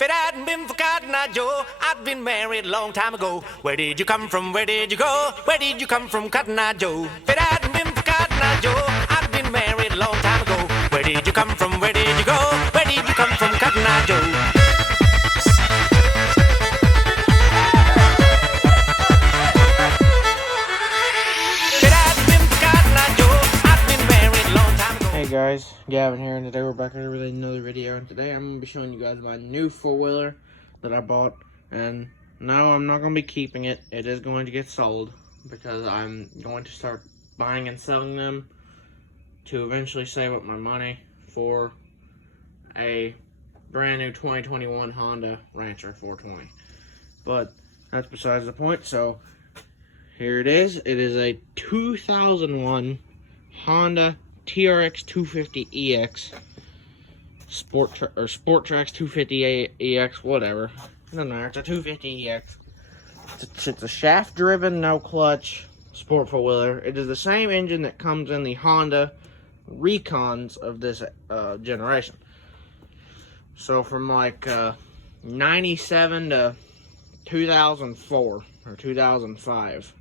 If it hadn't been for Cotton Eye Joe, I'd been married a long time ago. Where did you come from? Where did you go? Where did you come from, Cotton Eye Joe? If it hadn't been for Cotton Eye Joe, I'd been married a long time ago. Where did you come from? Where did you go? Where did you come from, Cotton Eye Joe? Hey guys, Gavin here, and today we're back with another video, and today I'm going to be showing you guys my new four-wheeler that I bought. And no, I'm not going to be keeping it. It is going to get sold because I'm going to start buying and selling them to eventually save up my money for a brand new 2021 Honda Rancher 420. But that's besides the point. So here it is. It is a 2001 Honda TRX 250EX Sport Trax 250EX, whatever. It doesn't matter. It's a 250EX. It's a shaft-driven, no clutch sport four-wheeler. It is the same engine that comes in the Honda Recons of this generation. So from like 97 to 2004 or 2005,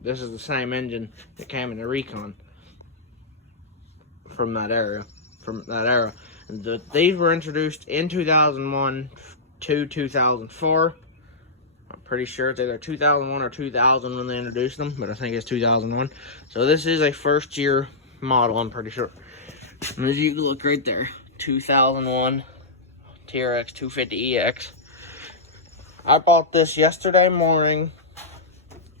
this is the same engine that came in the Recon. From that era. These were introduced in 2001 to 2004. I'm pretty sure it's either 2001 or 2000 when they introduced them, but I think it's 2001. So this is a first year model, I'm pretty sure. And as you can look right there, 2001 TRX 250EX. I bought this yesterday morning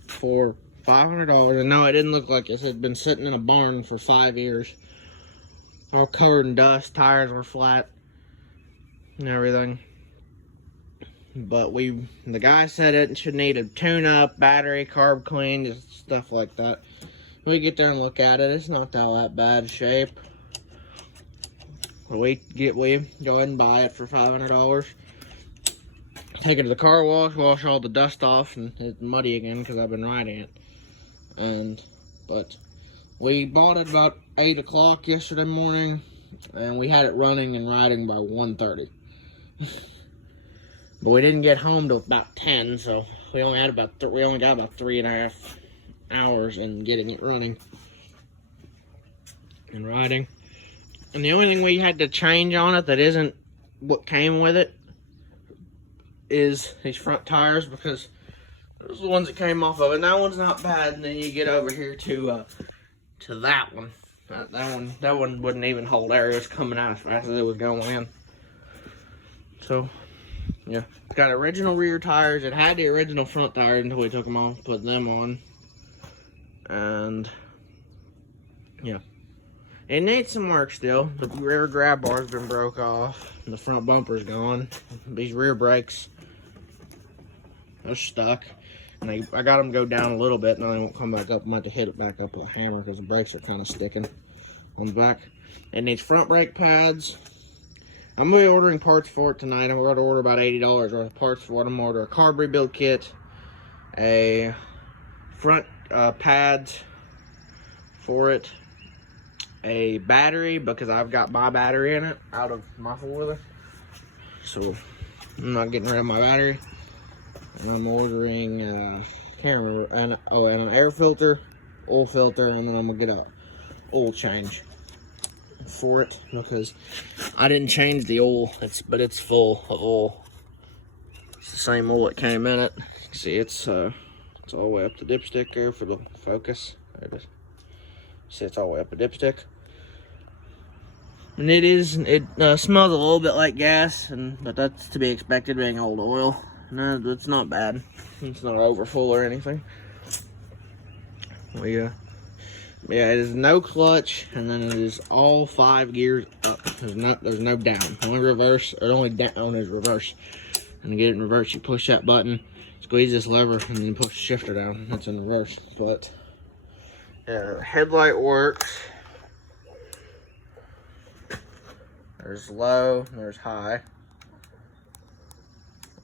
for $500, and no, it didn't look like this. It had been sitting in a barn for 5 years. All covered in dust, tires were flat, and everything. But the guy said it should need a tune-up, battery, carb clean, just stuff like that. We get there and look at it. It's not that bad shape. We go ahead and buy it for $500. Take it to the car wash all the dust off, and it's muddy again because I've been riding it. But we bought it about 8 o'clock yesterday morning, and we had it running and riding by 1:30. But we didn't get home till about 10, so we only got about 3.5 hours in getting it running and riding. And the only thing we had to change on it that isn't what came with it is these front tires, because those are the ones that came off of it. And that one's not bad, and then you get over here to that one. That one wouldn't even hold air. It was coming out as fast as it was going in. So, yeah. It's got original rear tires. It had the original front tires until we took them off, put them on. And, yeah. It needs some work still. The rear grab bar's been broke off. The front bumper's gone. These rear brakes are stuck. And I got them go down a little bit, and then they won't come back up. I might have to hit it back up with a hammer because the brakes are kind of sticking on the back. It needs front brake pads. I'm going to be ordering parts for it tonight. I'm going to order about $80 worth of parts for it. I'm going to order a carb rebuild kit, a front pads for it, a battery, because I've got my battery in it out of my four-wheeler. So I'm not getting rid of my battery. And I'm ordering camera and an air filter, oil filter, and then I'm gonna get a oil change for it because I didn't change the oil. But it's full of oil. It's the same oil that came in it. See, it's all the way up the dipstick there for the focus. There it is. See, it's all the way up the dipstick. And it smells a little bit like gas, but that's to be expected being old oil. No, it's not bad. It's not over full or anything. Yeah, it is no clutch, and then it is all 5 gears up. There's no down. Only reverse, or only down is reverse. And to get it in reverse, you push that button, squeeze this lever, and then push the shifter down. That's in reverse. But yeah, the headlight works. There's low, there's high.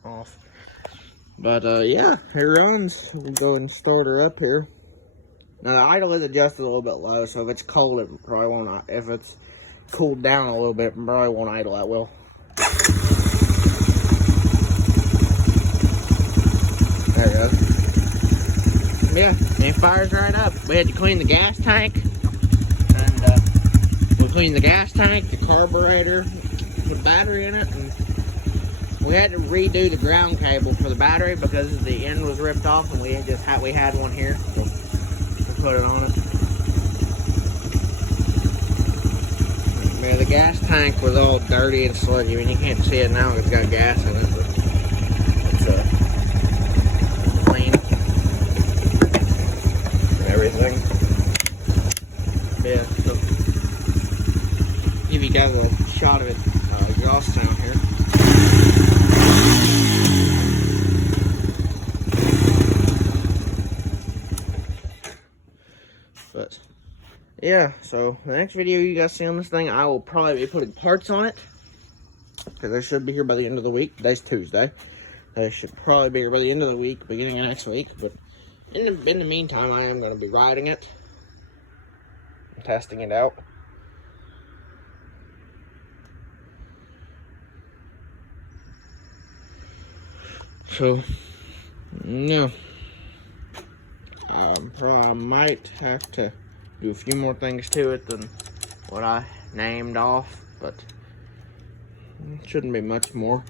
Off. But yeah, here it runs. We'll go and start her up here. Now the idle is adjusted a little bit low, so if it's cold, it probably won't. If it's cooled down a little bit, it probably won't idle that well. And it fires right up. We had to clean the gas tank. And we cleaned the gas tank, the carburetor, the battery in it. And we had to redo the ground cable for the battery because the end was ripped off, and we had one here. So we put it on it. Man, the gas tank was all dirty and sludgy. I mean, you can't see it now, it's got gas in it, but it's clean and everything. Yeah, so give you guys a shot of it exhaust sound here. But yeah, so the next video you guys see on this thing, I will probably be putting parts on it, because they should be here by the end of the week. Today's Tuesday. They should probably be here by the end of the week, beginning of next week. But in the meantime, I am going to be riding it, testing it out. So, yeah, I might have to do a few more things to it than what I named off, but it shouldn't be much more.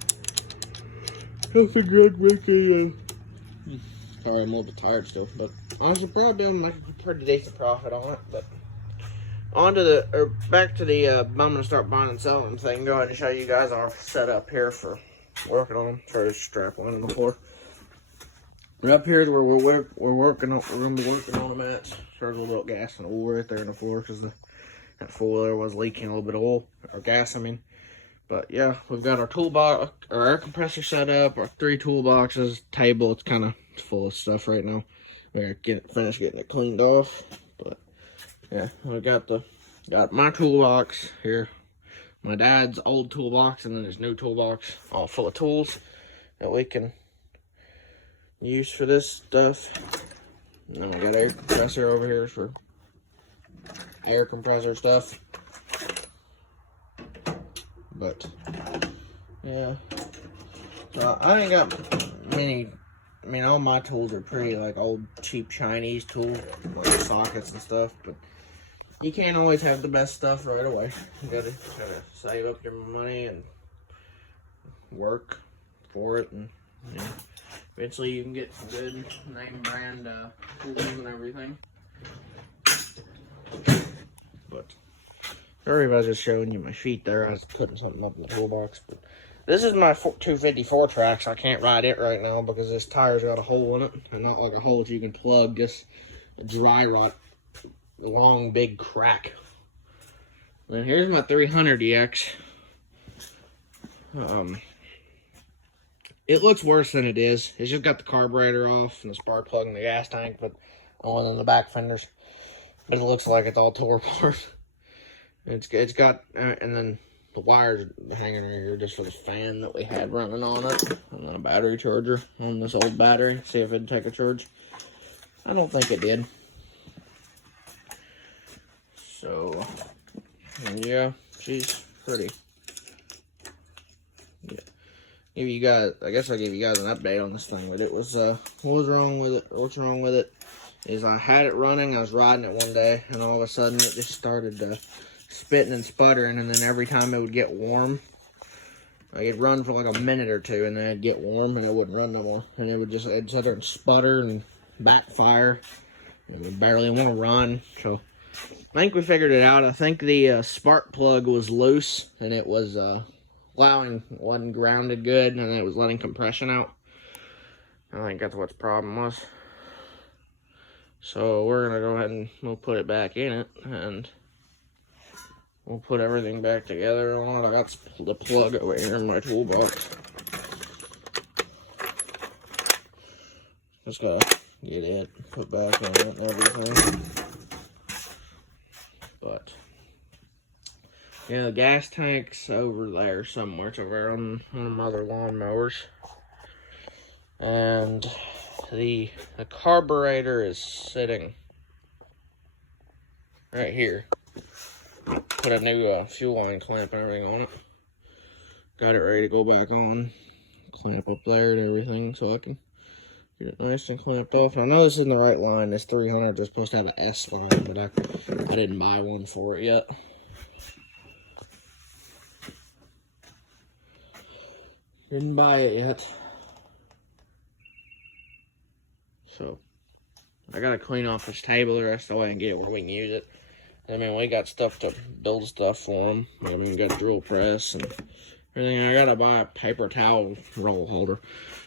I figure I'd make a, sorry, I'm a little bit tired still, but I should probably be able to make a pretty decent profit on it. But back to the I'm gonna start buying and selling thing. Go ahead and show you guys our setup here for working on them. Try to strap one on the floor. But up here is where we're working on. We're gonna be working on them at. There's a little gas and oil right there in the floor because that four-wheeler was leaking a little bit of oil or gas. I mean, but yeah, we've got our toolbox, our air compressor set up, our 3 toolboxes, table. It's kind of full of stuff right now. We're finish getting it cleaned off. But yeah, I got my toolbox here, my dad's old toolbox, and then his new toolbox, all full of tools that we can use for this stuff. And then we got air compressor over here for air compressor stuff. But yeah, so I ain't got many. I mean, all my tools are pretty like old cheap Chinese tools, like sockets and stuff. But you can't always have the best stuff right away. You gotta save up your money and work for it, and you know, eventually you can get some good name brand tools and everything. But sorry if I was just showing you my feet there. I was putting something up in the toolbox. But this is my 254 tracks. I can't ride it right now because this tire's got a hole in it, and not like a hole that you can plug, just a dry rot, long big crack. And here's my 300EX. It looks worse than it is. It's just got the carburetor off and the spark plug in the gas tank, but on the back fenders. But it looks like it's all tore apart. It's got, and then the wires hanging right here just for the fan that we had running on it. And then a battery charger on this old battery. See if it'd take a charge. I don't think it did. So, yeah, she's pretty. Yeah. Give you guys, I guess I'll give you guys an update on this thing. But it was, what was wrong with it? What's wrong with it is I had it running, I was riding it one day, and all of a sudden it just started spitting and sputtering, and then every time it would get warm, like it'd run for like a minute or two, and then it'd get warm, and it wouldn't run no more, and it'd sit there and sputter and backfire, and it would barely want to run. So I think we figured it out. I think the spark plug was loose, and it was wasn't grounded good, and it was letting compression out. I think that's what the problem was. So we're gonna go ahead and we'll put it back in it, and we'll put everything back together on it. I got the plug over here in my toolbox. Just gotta get it put back on it and everything. But yeah, the gas tank's over there somewhere. It's over on one of my other lawnmowers. And the carburetor is sitting right here. Put a new fuel line clamp and everything on it. Got it ready to go back on. Clamp up there and everything so I can Get it nice and clamped off. And I know this isn't the right line. This 300 is supposed to have an S line, but I didn't buy one for it yet. Didn't buy it yet. So, I gotta clean off this table the rest of the way and get it where we can use it. I mean, we got stuff to build stuff for them. I mean, we got a drill press and everything. I gotta buy a paper towel roll holder.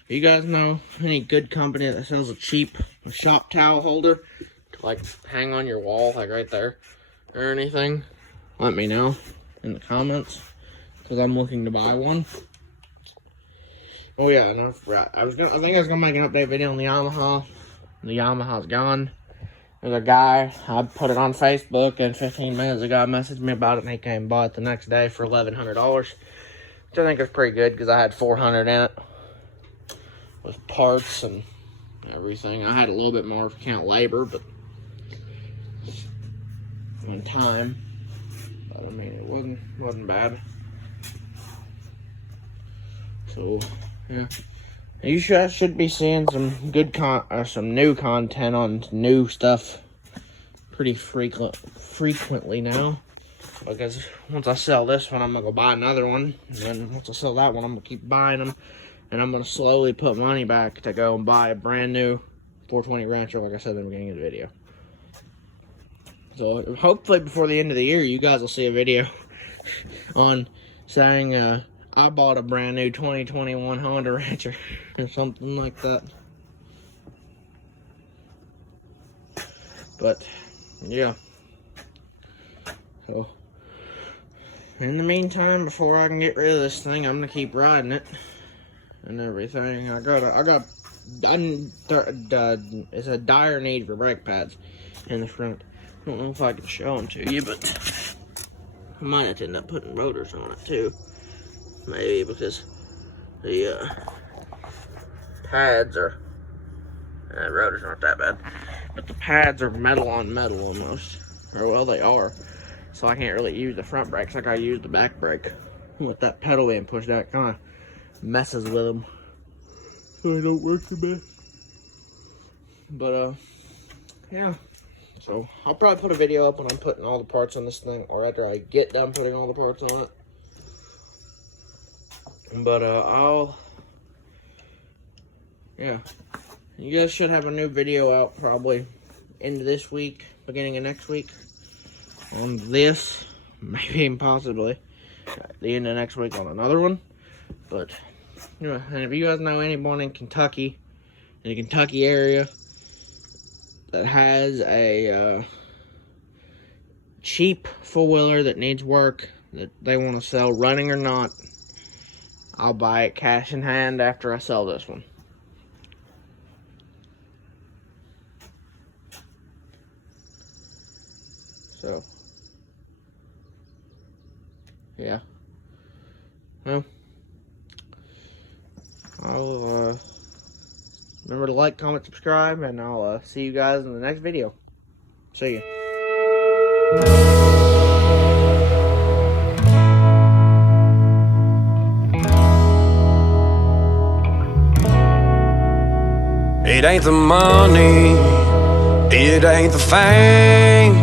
You guys know any good company that sells a cheap shop towel holder to like hang on your wall, like right there, or anything? Let me know in the comments, because I'm looking to buy one. Oh yeah, and I forgot. I think I was gonna make an update video on the Yamaha. The Yamaha's gone. There's a guy, I put it on Facebook, and 15 minutes ago, messaged me about it, and he came and bought it the next day for $1,100, which I think is pretty good, because I had $400 in it, with parts and everything. I had a little bit more if you count labor, but on time. But I mean, it wasn't bad. So, yeah. You should be seeing some good some new content on new stuff pretty frequently now. Because once I sell this one, I'm gonna go buy another one, and then once I sell that one, I'm gonna keep buying them, and I'm gonna slowly put money back to go and buy a brand new 420 Rancher, like I said in the beginning of the video. So hopefully before the end of the year, you guys will see a video on saying I bought a brand new 2021 Honda Rancher or something like that. But yeah. So in the meantime, before I can get rid of this thing, I'm gonna keep riding it and everything. It's a dire need for brake pads in the front. I don't know if I can show them to you, but I might have to end up putting rotors on it too. Maybe because the pads are, rotors aren't that bad, but the pads are metal on metal almost, or well, they are. So I can't really use the front brakes like I use the back brake. With that pedal being pushed out, it kind of messes with them, so they don't work the best. But yeah. So I'll probably put a video up when I'm putting all the parts on this thing, or after I get done putting all the parts on it. But yeah, you guys should have a new video out probably end of this week, beginning of next week on this, maybe even possibly at the end of next week on another one. But you know, and if you guys know anyone in Kentucky, in the Kentucky area, that has a cheap four-wheeler that needs work, that they want to sell, running or not, I'll buy it cash in hand after I sell this one. So, yeah. Well, I'll remember to like, comment, subscribe, and I'll see you guys in the next video. See ya. It ain't the money, it ain't the fame,